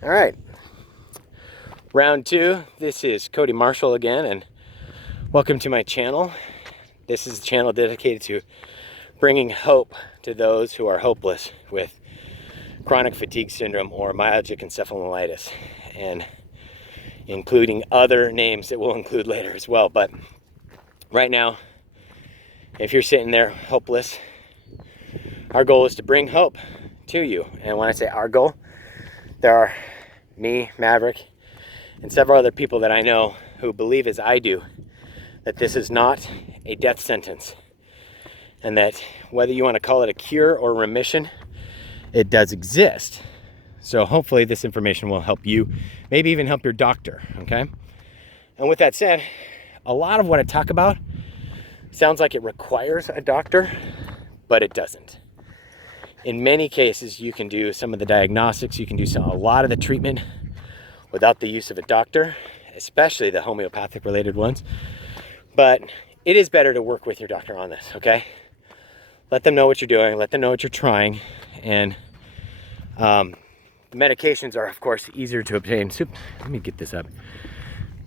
All right, round two. This is Cody Marshall again, and welcome to my channel. This is a channel dedicated to bringing hope to those who are hopeless with chronic fatigue syndrome or myalgic encephalomelitis, and including other names that we'll include later as well. But right now, if you're sitting there hopeless, our goal is to bring hope to you. And when I say our goal, there are me, Maverick, and several other people that I know who believe as I do that this is not a death sentence, and that whether you want to call it a cure or remission, it does exist. So hopefully this information will help you, maybe even help your doctor, okay? And with that said, a lot of what I talk about sounds like it requires a doctor, but it doesn't. In many cases, you can do some of the diagnostics, you can do a lot of the treatment without the use of a doctor, especially the homeopathic related ones. But it is better to work with your doctor on this, okay? Let them know what you're doing, let them know what you're trying, and medications are, of course, easier to obtain. Let me get this up.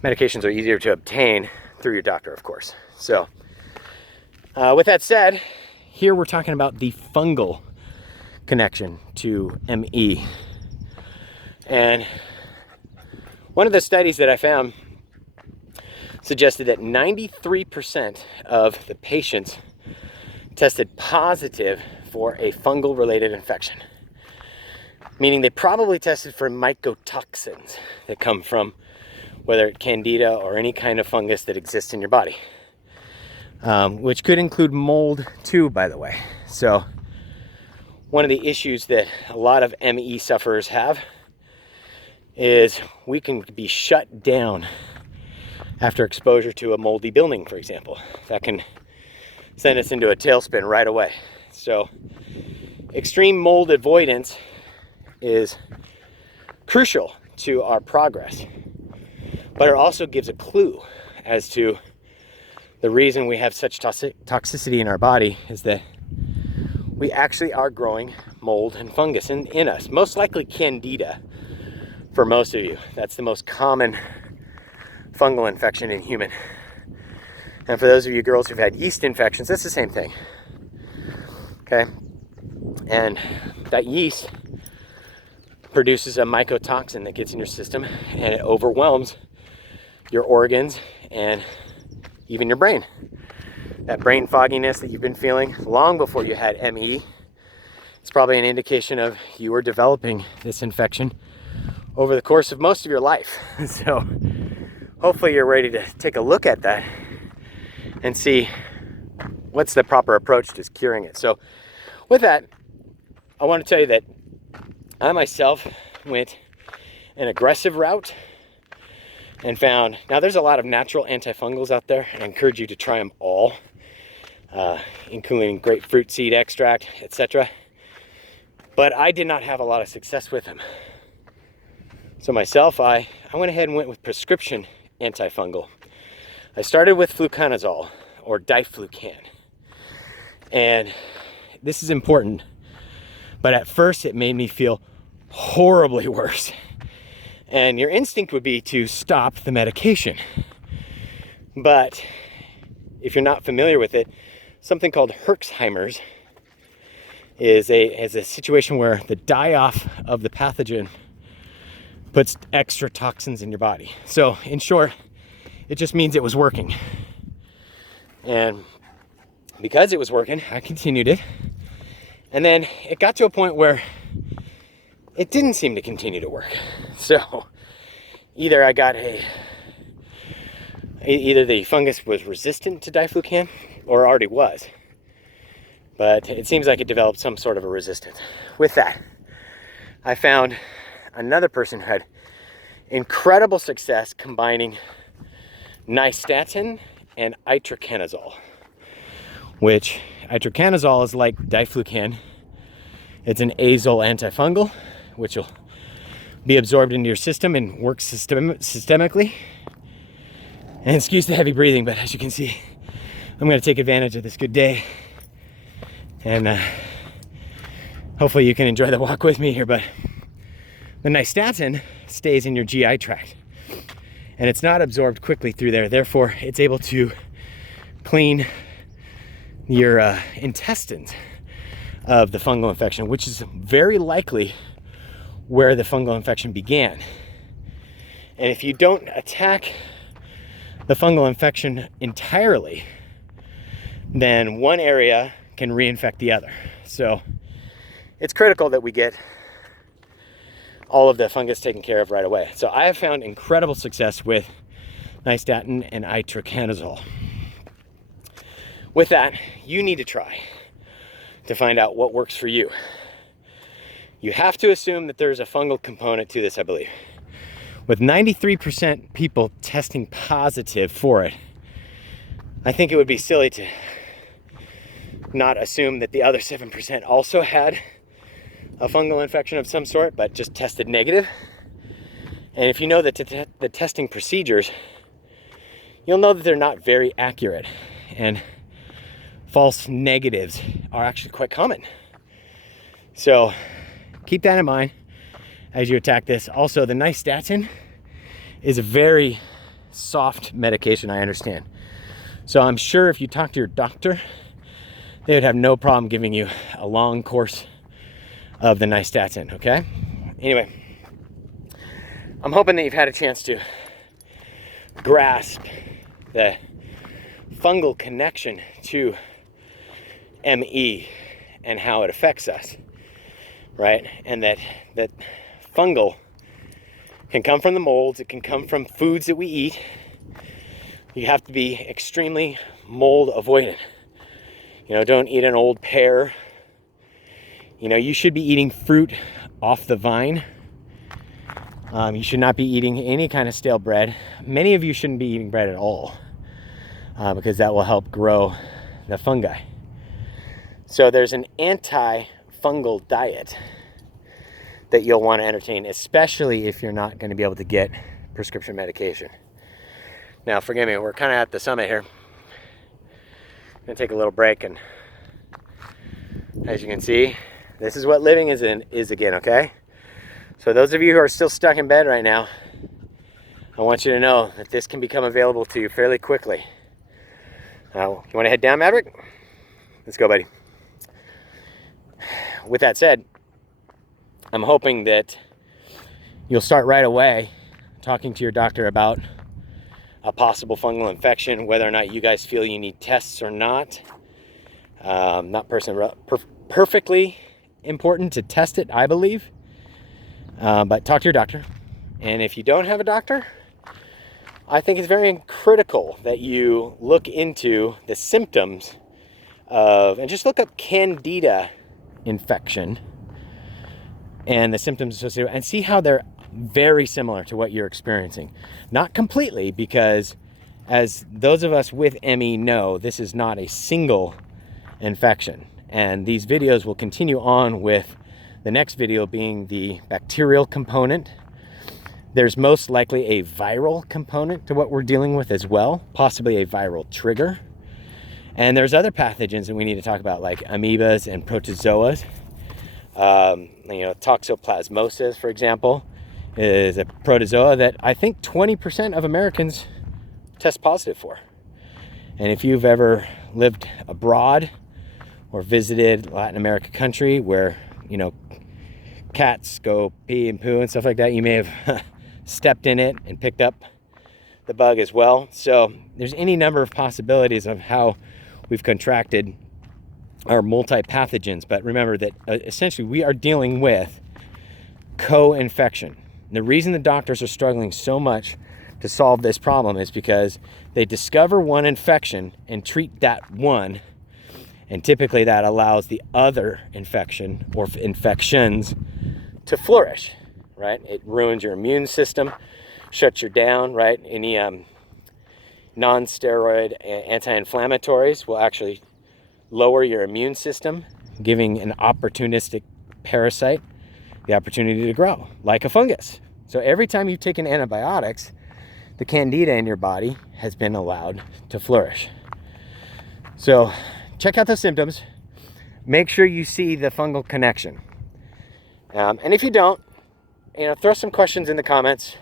Medications are easier to obtain through your doctor, of course. So, with that said, here we're talking about the fungal connection to ME. And one of the studies that I found suggested that 93% of the patients tested positive for a fungal related infection, meaning they probably tested for mycotoxins that come from whether it's candida or any kind of fungus that exists in your body, which could include mold too, by the way. So one of the issues that a lot of ME sufferers have is we can be shut down after exposure to a moldy building, for example. That can send us into a tailspin right away. So extreme mold avoidance is crucial to our progress, but it also gives a clue as to the reason we have such toxicity in our body is that we actually are growing mold and fungus in us. Most likely candida for most of you. That's the most common fungal infection in human. And for those of you girls who've had yeast infections, that's the same thing. Okay? And that yeast produces a mycotoxin that gets in your system and it overwhelms your organs and even your brain. That brain fogginess that you've been feeling long before you had ME, it's probably an indication of you were developing this infection over the course of most of your life. So hopefully you're ready to take a look at that and see what's the proper approach to curing it. So with that, I want to tell you that I myself went an aggressive route and found, now there's a lot of natural antifungals out there, and I encourage you to try them all, including grapefruit seed extract, etc. But I did not have a lot of success with them. So myself, I went ahead and went with prescription antifungal. I started with fluconazole or diflucan. And this is important, but at first it made me feel horribly worse. And your instinct would be to stop the medication. But if you're not familiar with it, something called Herxheimer's is a situation where the die-off of the pathogen puts extra toxins in your body. So in short, it just means it was working. And because it was working, I continued it. And then it got to a point where it didn't seem to continue to work. So either either the fungus was resistant to diflucan or already was. But it seems like it developed some sort of a resistance. With that, I found another person who had incredible success combining nystatin and itraconazole, which itraconazole is like diflucan. It's an azole antifungal, which will be absorbed into your system and work systemically. And excuse the heavy breathing, but as you can see, I'm going to take advantage of this good day. And hopefully you can enjoy the walk with me here. But The nystatin stays in your GI tract, and it's not absorbed quickly through there. Therefore, it's able to clean your intestines of the fungal infection, which is very likely where the fungal infection began. And if you don't attack the fungal infection entirely, then one area can reinfect the other. So it's critical that we get all of the fungus taken care of right away. So I have found incredible success with nystatin and itraconazole. With that, you need to try to find out what works for you. You have to assume that there's a fungal component to this, I believe. With 93% people testing positive for it, I think it would be silly to not assume that the other 7% also had a fungal infection of some sort, but just tested negative. And if you know that the testing procedures, you'll know that they're not very accurate, and false negatives are actually quite common. So keep that in mind as you attack this. Also, the nystatin is a very soft medication, I understand. So I'm sure if you talk to your doctor, they would have no problem giving you a long course of the nystatin, okay? Anyway, I'm hoping that you've had a chance to grasp the fungal connection to ME and how it affects us, right? And that fungal can come from the molds, it can come from foods that we eat. You have to be extremely mold avoidant. You know, don't eat an old pear. You know, you should be eating fruit off the vine. You should not be eating any kind of stale bread. Many of you shouldn't be eating bread at all, because that will help grow the fungi. So there's an anti-fungal diet that you'll want to entertain, especially if you're not going to be able to get prescription medication. Now, forgive me, we're kind of at the summit here. I'm going to take a little break, and as you can see, this is what living is again, okay? So those of you who are still stuck in bed right now, I want you to know that this can become available to you fairly quickly. Now, you want to head down, Maverick? Let's go, buddy. With that said, I'm hoping that you'll start right away talking to your doctor about a possible fungal infection, whether or not you guys feel you need tests or not. Not perfectly important to test it, I believe. But talk to your doctor. And if you don't have a doctor, I think it's very critical that you look into the symptoms of, and just look up Candida infection and the symptoms associated, and see how they're very similar to what you're experiencing. Not completely, because as those of us with ME know, this is not a single infection. And these videos will continue on, with the next video being the bacterial component. There's most likely a viral component to what we're dealing with as well, possibly a viral trigger. And there's other pathogens that we need to talk about, like amoebas and protozoas. Toxoplasmosis, for example, is a protozoa that I think 20% of Americans test positive for. And if you've ever lived abroad or visited Latin America country where, cats go pee and poo and stuff like that, you may have stepped in it and picked up the bug as well. So there's any number of possibilities of how we've contracted our multi-pathogens. But remember that essentially we are dealing with co-infection. The reason the doctors are struggling so much to solve this problem is because they discover one infection and treat that one, and typically that allows the other infection or infections to flourish, right? It ruins your immune system, shuts you down, right? Any non-steroid anti-inflammatories will actually lower your immune system, giving an opportunistic parasite the opportunity to grow, like a fungus. So every time you've taken antibiotics, the candida in your body has been allowed to flourish. So check out the symptoms. Make sure you see the fungal connection. And if you don't, throw some questions in the comments,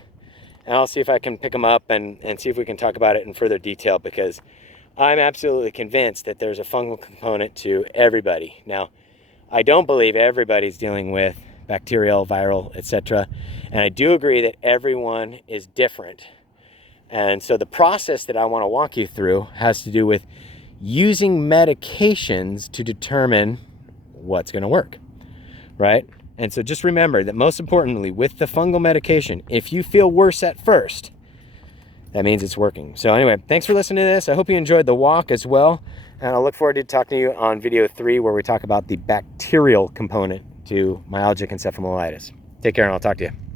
and I'll see if I can pick them up and see if we can talk about it in further detail, because I'm absolutely convinced that there's a fungal component to everybody. Now, I don't believe everybody's dealing with bacterial, viral, etc. And I do agree that everyone is different. And so the process that I want to walk you through has to do with using medications to determine what's going to work, right? And so just remember that most importantly, with the fungal medication, if you feel worse at first, that means it's working. So anyway, thanks for listening to this. I hope you enjoyed the walk as well. And I'll look forward to talking to you on video 3, where we talk about the bacterial component to myalgic encephalomelitis. Take care, and I'll talk to you.